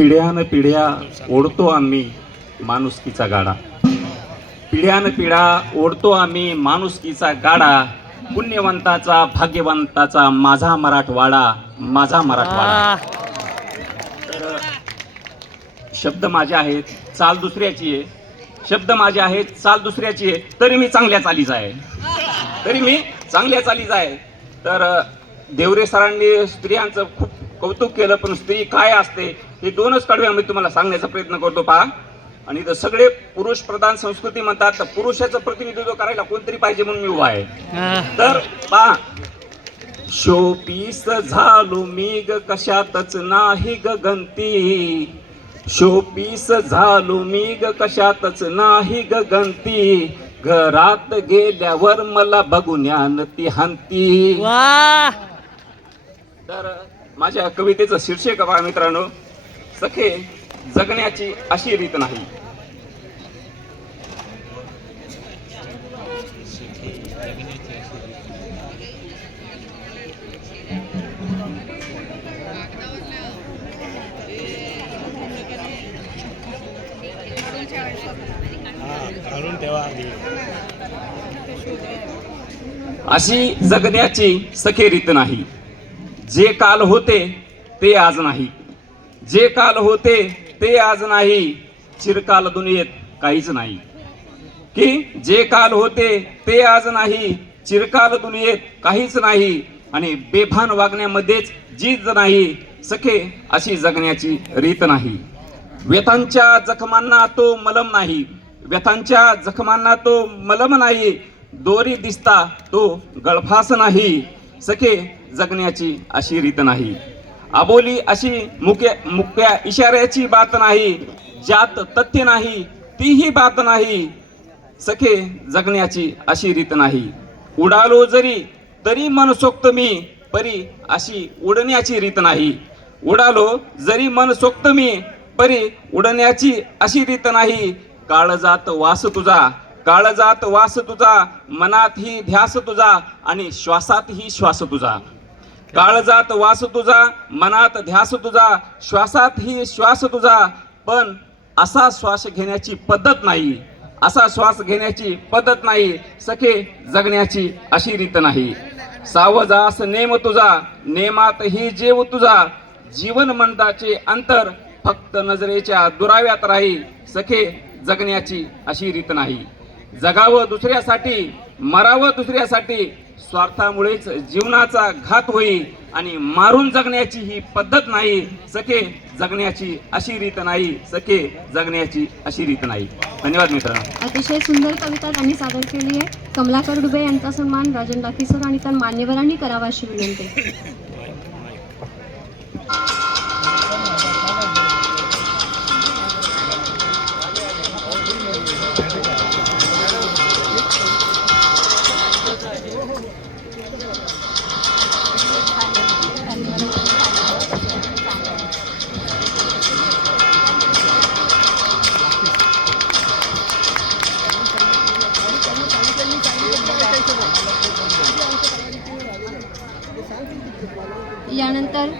पिढ्यान पिढ्या ओढतो आम्ही माणुसकीचा गाडा, पिढ्यान पिढ्या ओढतो आम्ही माणुसकीचा गाडा, पुण्यवंताचा भाग्यवंताचा माझा मराठवाडा, माझा मराठवाडा. तर शब्द माझे आहेत, चाल दुसऱ्याची आहे. शब्द माझे आहेत, चाल दुसऱ्याची आहे. तरी मी चांगल्या चालीचा आहे, तरी मी चांगल्या चालीचा आहे. तर देवरे सरांनी स्त्रियांचं खूप कौतुक केलं, पण स्त्री काय असते हे दोनच कडव्यामध्ये तुम्हाला सांगण्याचा प्रयत्न करतो पहा. आणि तर सगळे पुरुष प्रधान संस्कृती म्हणतात, तर पुरुषाचं प्रतिनिधित्व करायला कोणतरी पाहिजे म्हणून मी उभा आहे. तर पहा, शोपीस झालो मी ग कशातच नाही ग गंती, शोपीस झालो मी ग कशातच नाही ग गंती, घरात गेल्यावर मला बघुन्यान ती हंती. तर माझ्या कवितेचं शीर्षक पहा मित्रांनो, सखे जगण्याची अशी रीत नाही. अशी जगण्याची सखे रीत नाही. जे काल होते ते आज नाही, जे काल होते ते आज नाही, चिरकाल दुनियेत काहीच नाही. की जे काल होते ते आज नाही, चिरकाल दुनियेत काहीच नाही, आणि बेभान वागण्यामध्येच जीज नाही. सखे अशी जगण्याची रीत नाही. व्यथांच्या जखमांना तो मलम नाही, व्यथांच्या जखमांना तो मलम नाही, दोरी दिसता तो गळफास नाही. सखे जगण्याची अशी रीत नाही. अबोली अशी मुक्या इशाऱ्याची बात नाही, ज्यात तथ्य नाही तीही बात नाही. सखे जगण्याची अशी रीत नाही. उडालो जरी तरी मनसोक्त मी, परी अशी उडण्याची रीत नाही. उडालो जरी मनसोक्त मी, परी उडण्याची अशी रीत नाही. काळजात वास तुझा, काळजात वास तुझा, मनात ही ध्यास तुझा, आणि श्वासात ही श्वास तुझा. काळजात वास तुझा, मनात ध्यास तुझा, श्वासात ही श्वास तुझा, पण असा श्वास घेण्याची पद्धत नाही, असा श्वास घेण्याची पद्धत नाही. सखे जगण्याची अशी रीत नाही. सावजास नेम तुझा, नेमात ही जेव तुझा, जीवन मंदाचे अंतर फक्त नजरेच्या दुराव्यात राही. सखे जगण्याची अशी रीत नाही. जगावं दुसऱ्यासाठी, मरावं दुसऱ्यासाठी, स्वार्थामुळेच जीवनाचा घात होईल, आणि मारून जगण्याची ही पद्धत नाही. सखे जगण्याची अशी रीत नाही. सखे जगण्याची अशी रीत नाही. धन्यवाद मित्रांनो. अतिशय सुंदर कविता त्यांनी सादर केली आहे. कमलाकर डुबे यांचा सन्मान राजन डाकी सर आणि त्या मान्यवरांनी करावा अशी विनंती. यानंतर